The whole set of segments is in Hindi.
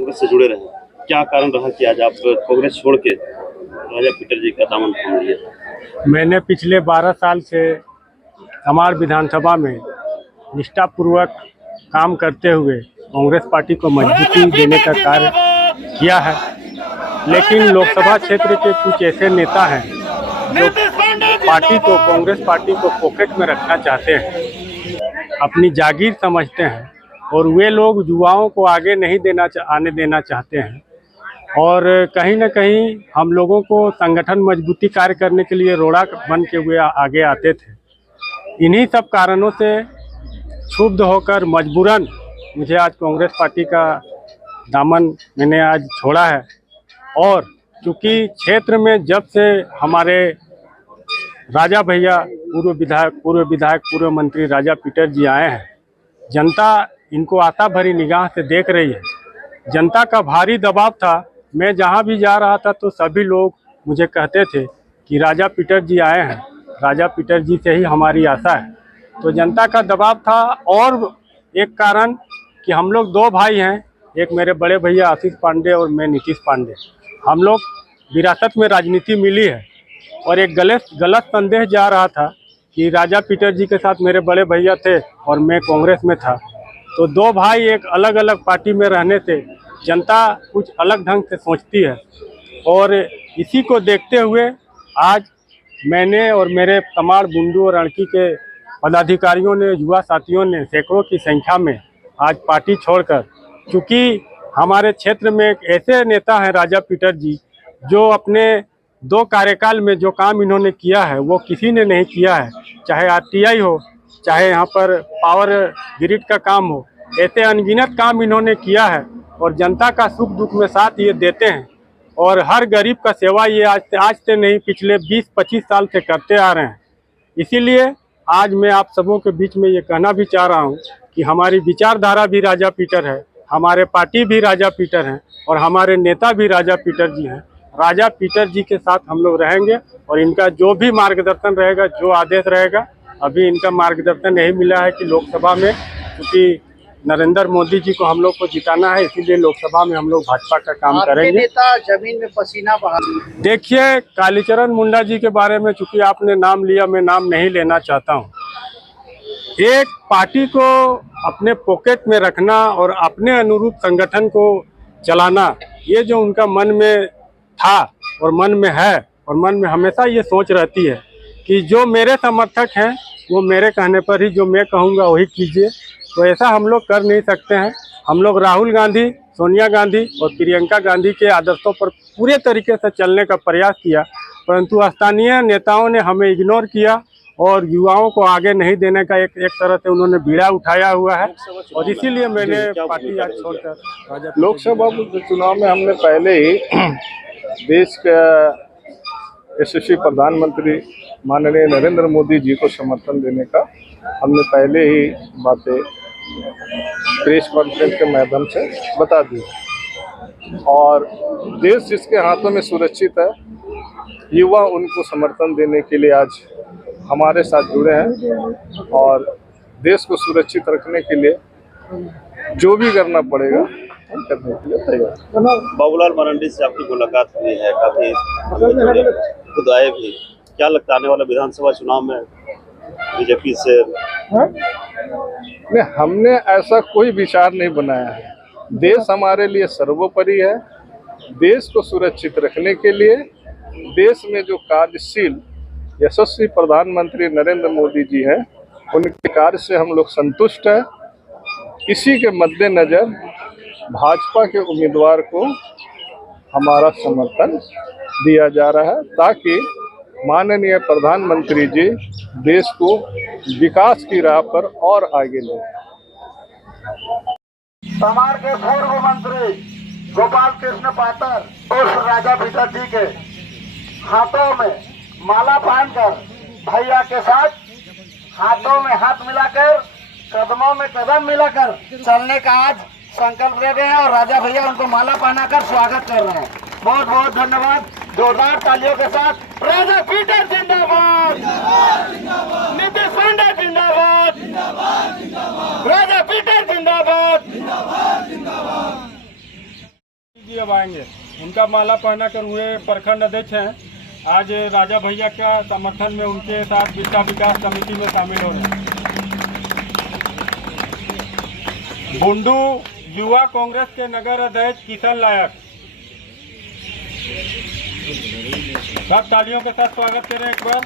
कांग्रेस से जुड़े रहे, क्या कारण रहा कि आज आप कांग्रेस छोड़ के राजा पीटर जी का दामन थाम लिया? मैंने पिछले 12 साल से तमाड़ विधानसभा में निष्ठापूर्वक काम करते हुए कांग्रेस पार्टी को मजबूती देने का कार्य किया है, लेकिन लोकसभा क्षेत्र के कुछ ऐसे नेता हैं जो पार्टी को, कांग्रेस पार्टी को पॉकेट में रखना चाहते हैं, अपनी जागीर समझते हैं और वे लोग युवाओं को आगे नहीं आने देना चाहते हैं और कहीं न कहीं हम लोगों को संगठन मजबूती कार्य करने के लिए रोड़ा बन के हुए आगे आते थे। इन्हीं सब कारणों से क्षुब्ध होकर मजबूरन मुझे आज कांग्रेस पार्टी का दामन मैंने आज छोड़ा है। और चूँकि क्षेत्र में जब से हमारे राजा भैया पूर्व विधायक पूर्व मंत्री राजा पीटर जी आए हैं, जनता इनको आशा भरी निगाह से देख रही है। जनता का भारी दबाव था, मैं जहां भी जा रहा था तो सभी लोग मुझे कहते थे कि राजा पीटर जी आए हैं, राजा पीटर जी से ही हमारी आशा है। तो जनता का दबाव था और एक कारण कि हम लोग दो भाई हैं, एक मेरे बड़े भैया आशीष पांडे और मैं नीतीश पांडे। हम लोग विरासत में राजनीति मिली है और एक गलत संदेश जा रहा था कि राजा पीटर जी के साथ मेरे बड़े भैया थे और मैं कांग्रेस में था। तो दो भाई एक अलग अलग पार्टी में रहने से जनता कुछ अलग ढंग से सोचती है और इसी को देखते हुए आज मैंने और मेरे तमाड़ बुंडू और अड़की के पदाधिकारियों ने, युवा साथियों ने सैकड़ों की संख्या में आज पार्टी छोड़कर, क्योंकि हमारे क्षेत्र में एक ऐसे नेता हैं राजा पीटर जी जो अपने 2 कार्यकाल में जो काम इन्होंने किया है वो किसी ने नहीं किया है, चाहे आरटीआई हो, चाहे यहाँ पर पावर ग्रिड का काम हो, ऐसे अनगिनत काम इन्होंने किया है और जनता का सुख दुख में साथ ये देते हैं और हर गरीब का सेवा ये आज से नहीं पिछले 20-25 साल से करते आ रहे हैं। इसीलिए आज मैं आप सबों के बीच में ये कहना भी चाह रहा हूँ कि हमारी विचारधारा भी राजा पीटर है, हमारे पार्टी भी राजा पीटर हैं और हमारे नेता भी राजा पीटर जी हैं। राजा पीटर जी के साथ हम लोग रहेंगे और इनका जो भी मार्गदर्शन रहेगा, जो आदेश रहेगा, अभी इनका मार्गदर्शन यही मिला है कि लोकसभा में, क्योंकि नरेंद्र मोदी जी को हम लोग को जिताना है, इसीलिए लोकसभा में हम लोग भाजपा का काम करेंगे। नेता जमीन में पसीना बहा। देखिए, कालीचरण मुंडा जी के बारे में चूंकि आपने नाम लिया, मैं नाम नहीं लेना चाहता हूँ। एक पार्टी को अपने पॉकेट में रखना और अपने अनुरूप संगठन को चलाना, ये जो उनका मन में था और मन में है और मन में हमेशा ये सोच रहती है कि जो मेरे समर्थक हैं वो मेरे कहने पर ही जो मैं कहूँगा वही कीजिए। तो ऐसा हम लोग कर नहीं सकते हैं। हम लोग राहुल गांधी, सोनिया गांधी और प्रियंका गांधी के आदर्शों पर पूरे तरीके से चलने का प्रयास किया, परंतु स्थानीय नेताओं ने हमें इग्नोर किया और युवाओं को आगे नहीं देने का एक तरह से उन्होंने बीड़ा उठाया हुआ है और इसीलिए मैंने पार्टी आज छोड़कर लोकसभा चुनाव में हमने पहले ही देश का यशस्वी प्रधानमंत्री माननीय नरेंद्र मोदी जी को समर्थन देने का हमने पहले ही बातें प्रेस कॉन्फ्रेंस के माध्यम से बता दी और देश जिसके हाथों में सुरक्षित है, युवा उनको समर्थन देने के लिए आज हमारे साथ जुड़े हैं और देश को सुरक्षित रखने के लिए जो भी करना पड़ेगा हम करने के लिए तैयार। बाबूलाल मरांडी से आपकी मुलाकात हुई है, काफी खुद आए भी, क्या लगता है आने वाला विधानसभा चुनाव में बीजेपी से? नहीं, हमने ऐसा कोई विचार नहीं बनाया है। देश हमारे लिए सर्वोपरि है। देश को सुरक्षित रखने के लिए देश में जो कार्यशील यशस्वी प्रधानमंत्री नरेंद्र मोदी जी हैं, उनके कार्य से हम लोग संतुष्ट हैं। इसी के मद्देनजर भाजपा के उम्मीदवार को हमारा समर्थन दिया जा रहा है ताकि माननीय प्रधानमंत्री जी देश को विकास की राह पर और आगे ले। तमाड़ के पूर्व मंत्री गोपाल कृष्ण पातर और राजा पीटर जी के हाथों में माला पहनकर भैया के साथ हाथों में हाथ मिलाकर, कदमों में कदम मिलाकर चलने का आज संकल्प ले रहे हैं और राजा भैया उनको माला पहनाकर स्वागत कर रहे हैं। बहुत बहुत धन्यवाद। जोरदार तालियों के साथ राजा पीटर जिंदाबाद, नीतीश पांडे जिंदाबाद, राजा पीटर जिंदाबाद। अब आएंगे। उनका माला पहना कर हुए प्रखंड अध्यक्ष हैं। आज राजा भैया का समर्थन में उनके साथ बिट्टा विकास समिति में शामिल हो रहे हैं। बुंडू युवा कांग्रेस के नगर अध्यक्ष किशन लायक, सब तालियों के साथ स्वागत करें एक बार।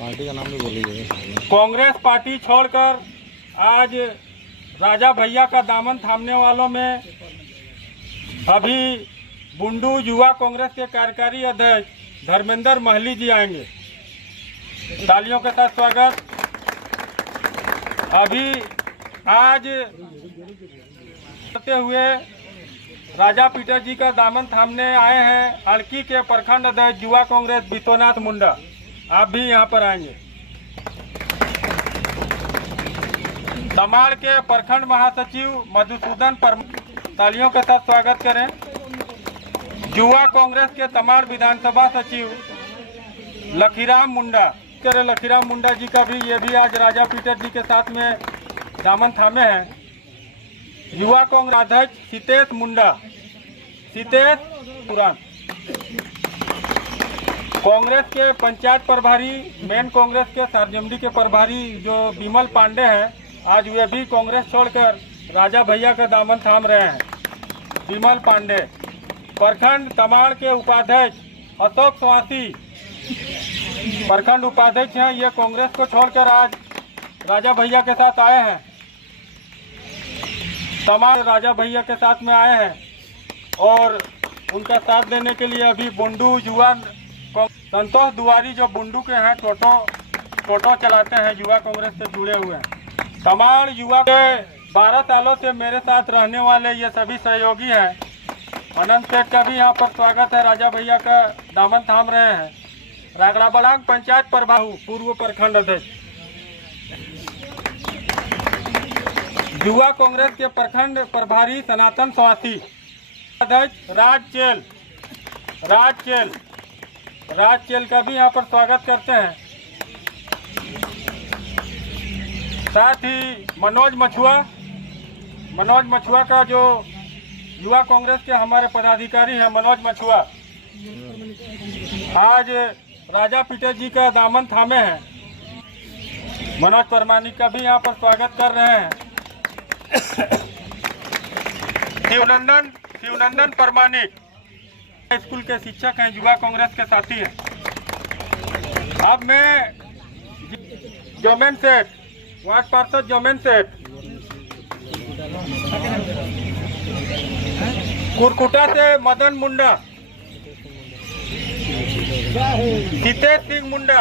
पार्टी का नाम भी बोलिए। कांग्रेस पार्टी छोड़कर आज राजा भैया का दामन थामने वालों में अभी बुंडू युवा कांग्रेस के कार्यकारी अध्यक्ष धर्मेंद्र महली जी आएंगे। तालियों के साथ स्वागत। अभी आज करते हुए राजा पीटर जी का दामन थामने आए हैं अड़की के प्रखंड अध्यक्ष युवा कांग्रेस विश्वनाथ मुंडा, आप भी यहां पर आएंगे। तमाड़ के प्रखंड महासचिव मधुसूदन परमार, तालियों के साथ स्वागत करें। युवा कांग्रेस के तमाड़ विधानसभा सचिव लखीराम मुंडा, लखीराम मुंडा जी का भी, ये भी आज राजा पीटर जी के साथ में दामन थामे हैं। युवा कांग्रेस अध्यक्ष सीतेश मुंडा, सीतेश पुरान, कांग्रेस के पंचायत प्रभारी, मेन कांग्रेस के सारजमडी के प्रभारी जो विमल पांडे हैं, आज वे भी कांग्रेस छोड़कर राजा भैया का दामन थाम रहे हैं। विमल पांडे। प्रखंड तमाड़ के उपाध्यक्ष अशोक स्वासी, प्रखंड उपाध्यक्ष हैं, ये कांग्रेस को छोड़कर आज राजा भैया के साथ आए हैं। तमाड़ राजा भैया के साथ में आए हैं और उनका साथ देने के लिए अभी बुंडू युवा संतोष दुआरी जो बुंडू के हैं, टोटो चलाते हैं, युवा कांग्रेस से जुड़े हुए हैं। तमाड़ युवा के 12 सालों से मेरे साथ रहने वाले ये सभी सहयोगी हैं। अनंत सेठ का भी यहाँ पर स्वागत है, राजा भैया का दामन थाम रहे हैं। रागड़ा बड़ांग पंचायत प्रभारी पूर्व प्रखंड अध्यक्ष, युवा कांग्रेस के प्रखंड प्रभारी सनातन स्वासी, अध्यक्ष राज चेल का भी यहाँ पर स्वागत करते हैं। साथ ही मनोज मछुआ का जो युवा कांग्रेस के हमारे पदाधिकारी हैं, मनोज मछुआ, आज राजा पीटर जी का दामन थामे हैं। मनोज परमानिक का भी यहाँ पर स्वागत कर रहे हैं। शिवनंदन परमानिक स्कूल के शिक्षक हैं, युवा कांग्रेस के साथी हैं। अब मैं जोमेन सेठ, वार्ड पार्षद जोमेन सेठ, कुरकुटा से मदन मुंडा, सीतेश सिंह मुंडा,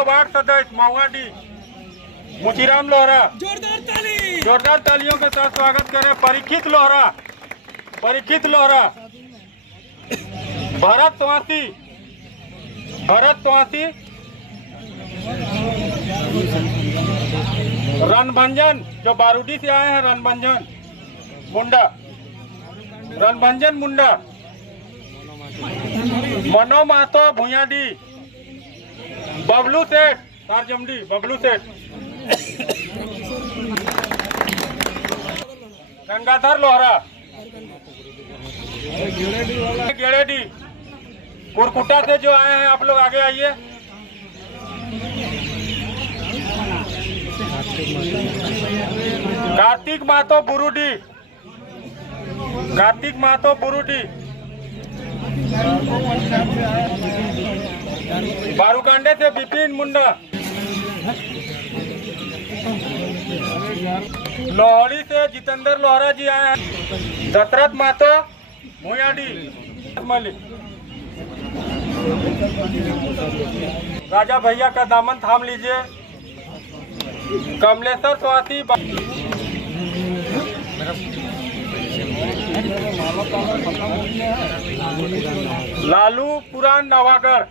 वार्ड सदस्य महुआडी मोतीराम लोहरा, जोरदार तालियों के साथ स्वागत करें। परीक्षित लोहरा, भरत स्वासी, रणभंजन जो बारूदी से आए हैं, रणभंजन मुंडा, मनो महतो भुयाडी, बबलू सेठ सारजमडी, गंगाधर लोहरा, गेड़ेडी, कुरकुटा से जो आए हैं, आप लोग आगे आइए। कार्तिक महतो बुरुडी, बारूकांडे से विपिन मुंडा, लोहड़ी से जितेंद्र लोहरा जी आए हैं। दशरथ महतो भुयाडी, मलिक, राजा भैया का दामन थाम लीजिए। कमलेश्वर स्वासी, लालू पुरान नवागढ़,